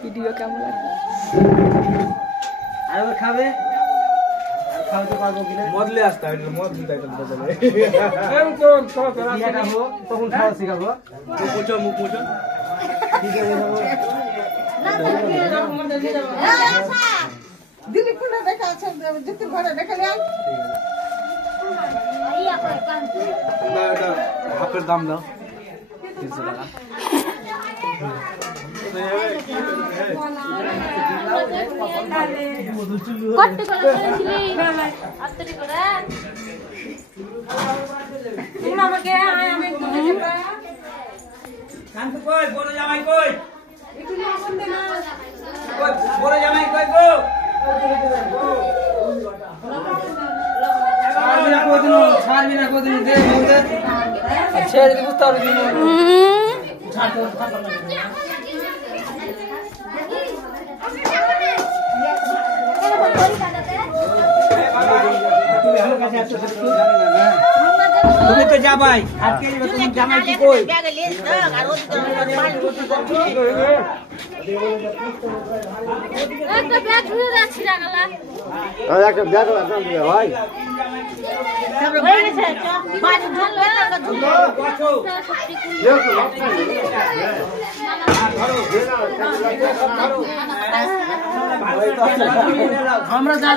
video কেমন লাগবে আর খাবে খাওয়াতে পারবো কিনা মদলে আসতে হবে মদ দিতে বদলে খাবো তখন খাওয়া শিখাবো মুখ মুছো ঠিক আছে দিদি কোনটা দেখা আছে জিতে ঘরে দেখা যায় হাফের দাম দাও 300 টাকা কত করে করেছিলি আত্তরি করে তুমি আমাকে আমি একটু দেখে কান্ত কই বড় জামাই কই একটু আসন দে না কই বড় জামাই কই গো ছাড়বি না কোদিন দে ছেড়ে দি বুঝতে পারবি না ছাড় তো তুমি তো যাবাই আজকে তুমি জামাই কি কই একটা ব্যাগ ধরে যাচ্ছি রাগালা আর একটা ব্যাগ রাখলাম দিবে ভাই তারপরে হয়েছে বাজ ঢাললো একটা ধুলো আমরা যা